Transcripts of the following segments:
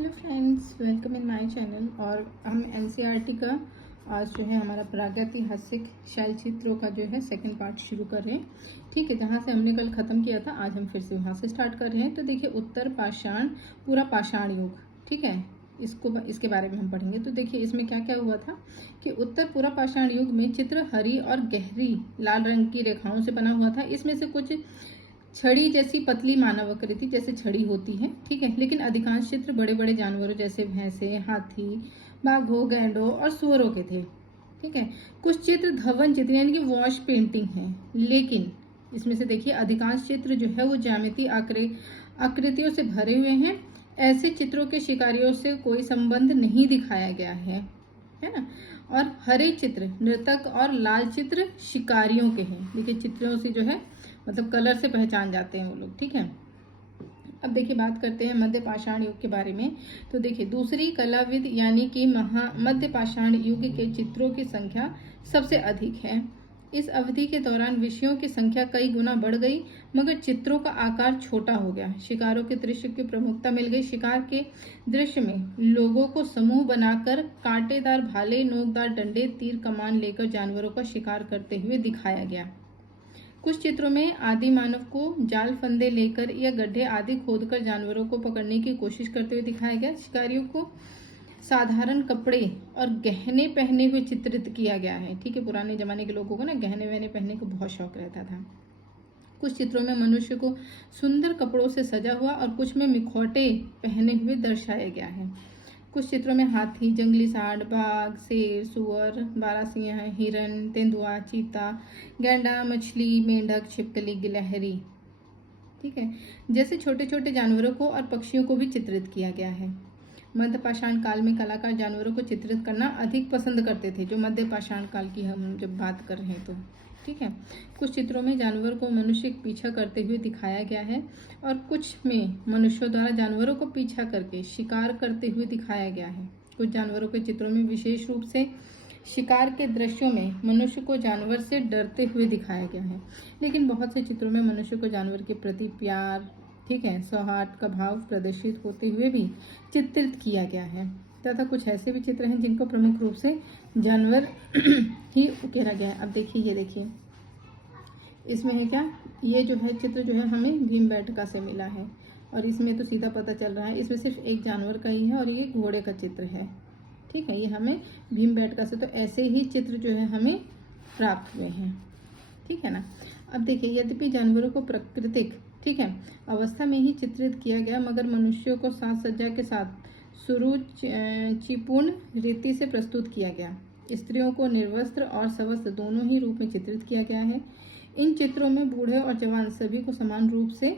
Hello friends, welcome in my channel. और हम NCERT का आज जो है हमारा प्रागैतिहासिक शैल चित्रों का जो है सेकंड पार्ट शुरू कर रहे हैं। ठीक है, जहाँ से हमने कल ख़त्म किया था आज हम फिर से वहाँ से स्टार्ट कर रहे हैं। तो देखिए, उत्तर पाषाण पूरा पाषाण युग, ठीक है, इसके बारे में हम पढ़ेंगे। तो देखिए इसमें क्या क्या हुआ था कि उत्तर पूरा पाषाण युग में चित्र हरी और गहरी लाल रंग की रेखाओं से बना हुआ था। इसमें से कुछ छड़ी जैसी पतली मानव आकृति जैसे छड़ी होती है, ठीक है, लेकिन अधिकांश चित्र बड़े बड़े जानवरों जैसे भैंसे, हाथी, बाघों, गैंडों और सुअरों के थे। ठीक है, कुछ चित्र धवन चित्र यानी कि वॉश पेंटिंग है, लेकिन इसमें से देखिए अधिकांश चित्र जो है वो ज्यामितीय आकृतियों से भरे हुए हैं। ऐसे चित्रों के शिकारियों से कोई संबंध नहीं दिखाया गया है ना। और हरे चित्र नृतक और लाल चित्र शिकारियों के हैं। देखिए चित्रों से जो है मतलब कलर से पहचान जाते हैं वो लोग, ठीक है। अब देखिए बात करते हैं मध्य पाषाण युग के बारे में। तो देखिए दूसरी कलाविद यानी कि मध्य पाषाण युग के चित्रों की संख्या सबसे अधिक है। इस अवधि के दौरान विषयों की संख्या कई गुना बढ़ गई, मगर चित्रों का आकार छोटा हो गया। शिकारों के दृश्य की प्रमुखता मिल गई। शिकार के दृश्य में लोगों को समूह बनाकर कांटेदार भाले, नोकदार डंडे, तीर कमान लेकर जानवरों का शिकार करते हुए दिखाया गया। कुछ चित्रों में आदि मानव को जाल फंदे लेकर या गड्ढे आदि खोदकर जानवरों को पकड़ने की कोशिश करते हुए दिखाया गया। शिकारियों को साधारण कपड़े और गहने पहने हुए चित्रित किया गया है। ठीक है, पुराने जमाने के लोगों को ना गहने वहने पहनने का बहुत शौक रहता था। कुछ चित्रों में मनुष्य को सुंदर कपड़ों से सजा हुआ और कुछ में मुखौटे पहने हुए दर्शाया गया है। कुछ चित्रों में हाथी, जंगली सांड, बाघ, शेर, सुअर, बारहसिंह, हिरन, तेंदुआ, चीता, गैंडा, मछली, मेंढक, छिपकली, गिलहरी, ठीक है, जैसे छोटे छोटे जानवरों को और पक्षियों को भी चित्रित किया गया है। मध्य पाषाण काल में कलाकार जानवरों को चित्रित करना अधिक पसंद करते थे, जो मध्य पाषाण काल की हम जब बात कर रहे हैं तो, ठीक है। कुछ चित्रों में जानवर को मनुष्य पीछा करते हुए दिखाया गया है और कुछ में मनुष्यों द्वारा जानवरों को पीछा करके शिकार करते हुए दिखाया गया है। कुछ जानवरों के चित्रों में विशेष रूप से शिकार के दृश्यों में मनुष्य को जानवर से डरते हुए दिखाया गया है, लेकिन बहुत से चित्रों में मनुष्य को जानवर के प्रति प्यार, ठीक है, सौहार्द का भाव प्रदर्शित होते हुए भी चित्रित किया गया है। तथा कुछ ऐसे भी चित्र हैं जिनको प्रमुख रूप से जानवर ही उकेरा गया है। अब देखिए, ये देखिए इसमें है क्या, ये जो है चित्र जो है हमें भीमबेटका से मिला है और इसमें तो सीधा पता चल रहा है इसमें सिर्फ एक जानवर का ही है और ये घोड़े का चित्र है, ठीक है। ये हमें भीमबेटका से तो ऐसे ही चित्र जो है हमें प्राप्त हुए हैं, ठीक है ना। अब देखिए, यद्यपि जानवरों को प्राकृतिक, ठीक है, अवस्था में ही चित्रित किया गया, मगर मनुष्यों को साज सज्जा के साथ सुरुचिपूर्ण रीति से प्रस्तुत किया गया। स्त्रियों को निर्वस्त्र और सवस्त्र दोनों ही रूप में चित्रित किया गया है। इन चित्रों में बूढ़े और जवान सभी को समान रूप से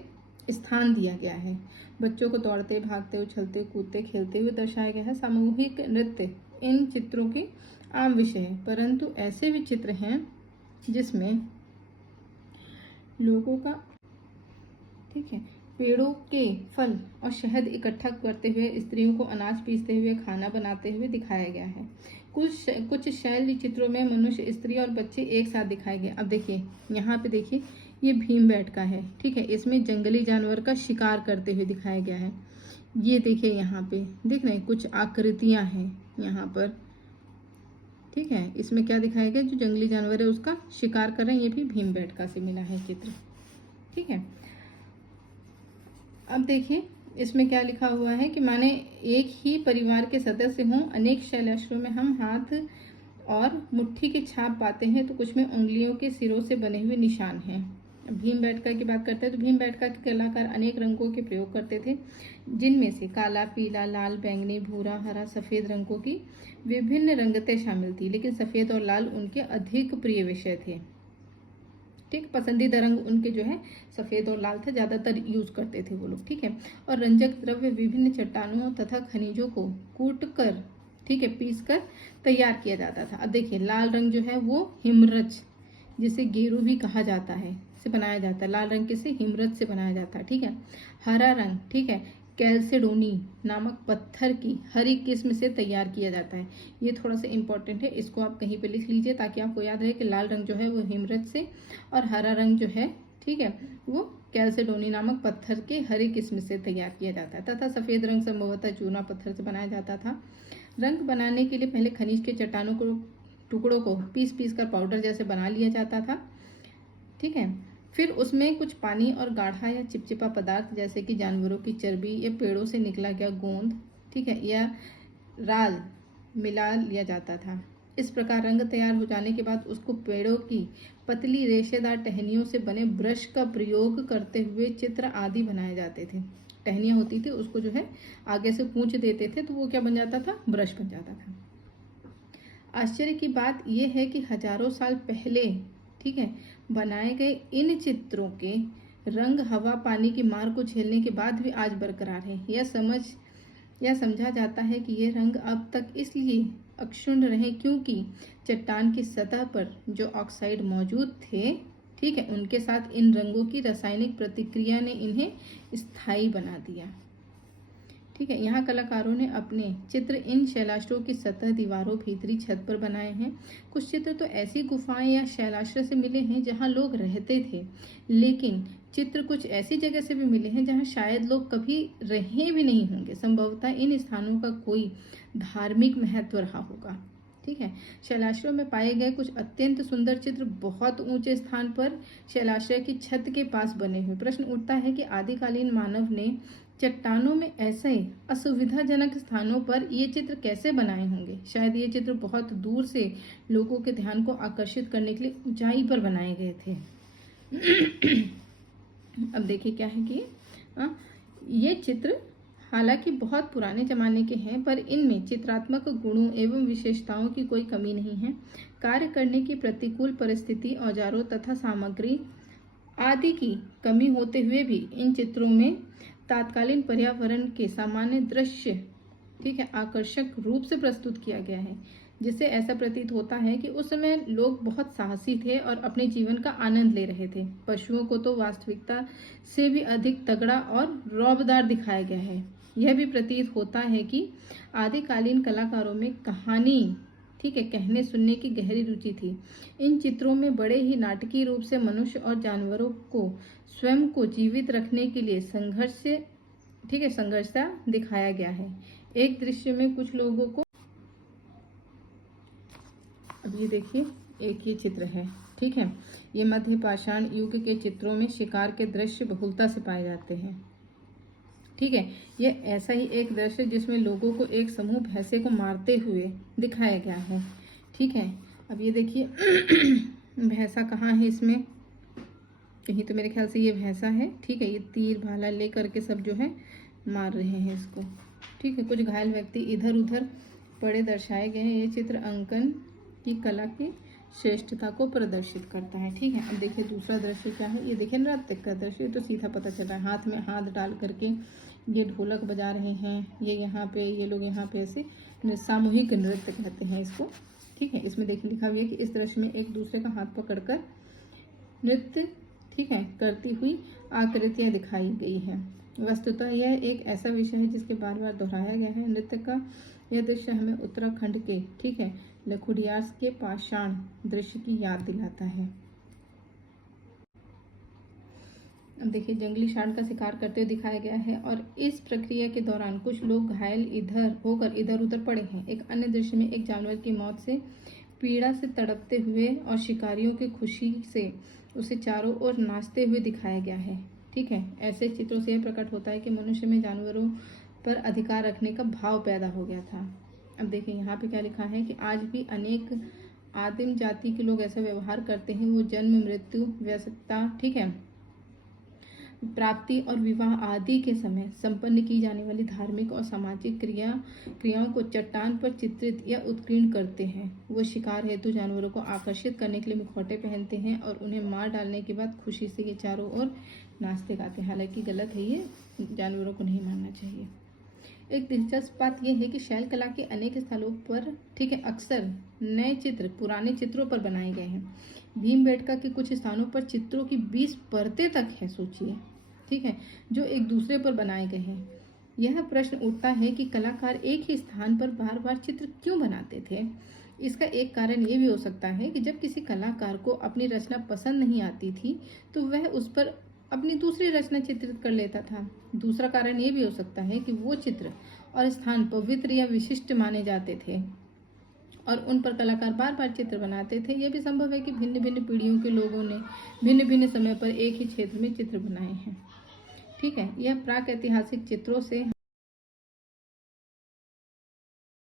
स्थान दिया गया है। बच्चों को दौड़ते, भागते, उछलते, कूदते, खेलते हुए दर्शाया गया है। सामूहिक नृत्य इन चित्रों के आम विषय है, परंतु ऐसे भी चित्र हैं जिसमें लोगों का, ठीक है, पेड़ों के फल और शहद इकट्ठा करते हुए, स्त्रियों को अनाज पीसते हुए, खाना बनाते हुए दिखाया गया है। कुछ शैल चित्रों में मनुष्य, स्त्री और बच्चे एक साथ दिखाए गए। अब देखिए यहाँ पे देखिए, ये भीमबेटका है, ठीक है, इसमें जंगली जानवर का शिकार करते हुए दिखाया गया है। ये देखिए यहाँ पे देख रहे हैं कुछ आकृतियां हैं यहाँ पर, ठीक है, इसमें क्या दिखाया गया, जो जंगली जानवर है उसका शिकार कर रहे हैं। ये भी भीमबेटका से मिला है चित्र, ठीक है। अब देखिए इसमें क्या लिखा हुआ है कि माने एक ही परिवार के सदस्य हों। अनेक शैलाश्रों में हम हाथ और मुट्ठी के छाप पाते हैं, तो कुछ में उंगलियों के सिरों से बने हुए निशान हैं। भीमबेटका की बात करते हैं तो भीमबेटका के कलाकार अनेक रंगों के प्रयोग करते थे, जिनमें से काला, पीला, लाल, बैंगनी, भूरा, हरा, सफ़ेद रंगों की विभिन्न रंगतें शामिल थी, लेकिन सफ़ेद और लाल उनके अधिक प्रिय विषय थे, ठीक। पसंदीदा रंग उनके जो है सफ़ेद और लाल था, ज़्यादातर यूज करते थे वो लोग, ठीक है। और रंजक द्रव्य विभिन्न चट्टानों तथा खनिजों को कूटकर, ठीक है, पीसकर तैयार किया जाता था। अब देखिए लाल रंग जो है वो हिमरच, जिसे गेरू भी कहा जाता है, से बनाया जाता है। लाल रंग किसे, हिमरच से बनाया जाता है, ठीक है। हरा रंग, ठीक है, कैल्सेडोनी नामक पत्थर की हरी किस्म से तैयार किया जाता है। ये थोड़ा सा इंपॉर्टेंट है, इसको आप कहीं पे लिख लीजिए ताकि आपको याद रहे कि लाल रंग जो है वो हिमरच से और हरा रंग जो है, ठीक है, वो कैल्सेडोनी नामक पत्थर के हरे किस्म से तैयार किया जाता है तथा सफ़ेद रंग संभवतः चूना पत्थर से बनाया जाता था। रंग बनाने के लिए पहले खनिज के चट्टानों को टुकड़ों को पीस पीस कर पाउडर जैसे बना लिया जाता था। ठीक है, फिर उसमें कुछ पानी और गाढ़ा या चिपचिपा पदार्थ जैसे कि जानवरों की चर्बी या पेड़ों से निकला गया गोंद, ठीक है, या राल मिला लिया जाता था। इस प्रकार रंग तैयार हो जाने के बाद उसको पेड़ों की पतली रेशेदार टहनियों से बने ब्रश का प्रयोग करते हुए चित्र आदि बनाए जाते थे। टहनियाँ होती थी, उसको जो है आगे से पूंछ देते थे तो वो क्या बन जाता था, ब्रश बन जाता था। आश्चर्य की बात यह है कि हजारों साल पहले, ठीक है, बनाए गए इन चित्रों के रंग हवा पानी की मार को झेलने के बाद भी आज बरकरार है। यह समझा जाता है कि ये रंग अब तक इसलिए अक्षुण्ण रहे क्योंकि चट्टान की सतह पर जो ऑक्साइड मौजूद थे, ठीक है, उनके साथ इन रंगों की रासायनिक प्रतिक्रिया ने इन्हें स्थायी बना दिया। ठीक है, यहाँ कलाकारों ने अपने चित्र इन शैलाश्रों की सतह, दीवारों, भीतरी छत पर बनाए हैं। कुछ चित्र तो ऐसी गुफाएं या शैलाश्र से मिले हैं जहाँ लोग रहते थे, लेकिन चित्र कुछ ऐसी जगह से भी मिले हैं जहाँ शायद लोग कभी रहे भी नहीं होंगे। संभवतः इन स्थानों का कोई धार्मिक महत्व रहा होगा। ठीक है, शैलाश्रों में पाए गए कुछ अत्यंत सुंदर चित्र बहुत ऊंचे स्थान पर शैलाश्रय की छत के पास बने हुए। प्रश्न उठता है कि आदिकालीन मानव ने चट्टानों में ऐसे असुविधाजनक स्थानों पर ये चित्र कैसे बनाए होंगे। शायद ये चित्र बहुत दूर से लोगों के ध्यान को आकर्षित करने के लिए ऊंचाई पर बनाए गए थे। अब देखिए क्या है कि ये चित्र हालांकि बहुत पुराने जमाने के हैं, पर इनमें चित्रात्मक गुणों एवं विशेषताओं की कोई कमी नहीं है। कार्य करने की प्रतिकूल परिस्थिति, औजारों तथा सामग्री आदि की कमी होते हुए भी इन चित्रों में तात्कालीन पर्यावरण के सामान्य दृश्य, ठीक है, आकर्षक रूप से प्रस्तुत किया गया है, जिससे ऐसा प्रतीत होता है कि उस समय लोग बहुत साहसी थे और अपने जीवन का आनंद ले रहे थे। पशुओं को तो वास्तविकता से भी अधिक तगड़ा और रौबदार दिखाया गया है। यह भी प्रतीत होता है कि आदिकालीन कलाकारों में कहानी, ठीक है, कहने सुनने की गहरी रुचि थी। इन चित्रों में बड़े ही नाटकीय रूप से मनुष्य और जानवरों को स्वयं को जीवित रखने के लिए संघर्षता दिखाया गया है। एक दृश्य में कुछ लोगों को, अब ये देखिए, एक ये चित्र है, ठीक है, ये मध्य पाषाण युग के चित्रों में शिकार के दृश्य बहुलता से पाए जाते हैं। ठीक है, ये ऐसा ही एक दृश्य जिसमें लोगों को एक समूह भैंसे को मारते हुए दिखाया गया है। ठीक है, अब ये देखिए भैंसा कहाँ है इसमें, कहीं तो मेरे ख्याल से ये भैंसा है। ठीक है, ये तीर भाला ले करके सब जो है मार रहे हैं इसको। ठीक है, कुछ घायल व्यक्ति इधर उधर पड़े दर्शाए गए हैं। ये चित्र अंकन की कला की श्रेष्ठता को प्रदर्शित करता है। ठीक है, अब देखिए दूसरा दृश्य क्या है। ये देखिए नृत्य का दृश्य, तो सीधा पता चल रहा है, हाथ में हाथ डाल करके ये ढोलक बजा रहे हैं। ये यहाँ पे, ये लोग यहाँ पे ऐसे सामूहिक नृत्य कहते हैं इसको। ठीक है, इसमें देखिए लिखा हुआ है कि इस दृश्य में एक दूसरे का हाथ पकड़कर नृत्य, ठीक है, करती हुई आकृतियां दिखाई गई है। वस्तुतः यह एक ऐसा विषय है जिसके बार बार दोहराया गया है। नृत्य का यह दृश्य हमें उत्तराखंड के, ठीक है, लखुडियास के पाषाण दृश्य की याद दिलाता है। अब देखिए जंगली सांड का शिकार करते हुए दिखाया गया है और इस प्रक्रिया के दौरान कुछ लोग घायल इधर उधर पड़े हैं। एक अन्य दृश्य में एक जानवर की मौत से पीड़ा से तड़पते हुए और शिकारियों की खुशी से उसे चारों ओर नाचते हुए दिखाया गया है। ठीक है, ऐसे चित्रों से यह प्रकट होता है कि मनुष्य में जानवरों पर अधिकार रखने का भाव पैदा हो गया था। अब देखिए यहाँ पे क्या लिखा है कि आज भी अनेक आदिम जाति के लोग ऐसा व्यवहार करते हैं। वो जन्म, मृत्यु, वयस्कता, ठीक है, प्राप्ति और विवाह आदि के समय संपन्न की जाने वाली धार्मिक और सामाजिक क्रियाओं को चट्टान पर चित्रित या उत्कीर्ण करते हैं। वो शिकार हेतु जानवरों को आकर्षित करने के लिए मुखौटे पहनते हैं और उन्हें मार डालने के बाद खुशी से ये चारों ओर नाचते गाते हैं। हालांकि गलत है, ये जानवरों को नहीं मारना चाहिए। एक दिलचस्प बात यह है कि शैल कला के अनेक स्थलों पर, ठीक है, अक्सर नए चित्र पुराने चित्रों पर बनाए गए हैं। भीमबेटका के कुछ स्थानों पर चित्रों की 20 परतें तक है, सोचिए, ठीक है, जो एक दूसरे पर बनाए गए हैं। यह प्रश्न उठता है कि कलाकार एक ही स्थान पर बार बार चित्र क्यों बनाते थे। इसका एक कारण ये भी हो सकता है कि जब किसी कलाकार को अपनी रचना पसंद नहीं आती थी तो वह उस पर अपनी दूसरी रचना चित्रित कर लेता था। दूसरा कारण ये भी हो सकता है कि वो चित्र और स्थान पवित्र या विशिष्ट माने जाते थे और उन पर कलाकार बार बार चित्र बनाते थे। यह भी संभव है कि भिन्न भिन्न पीढ़ियों के लोगों ने भिन्न भिन्न समय पर एक ही क्षेत्र में चित्र बनाए हैं। ठीक है, यह प्राक ऐतिहासिक चित्रों से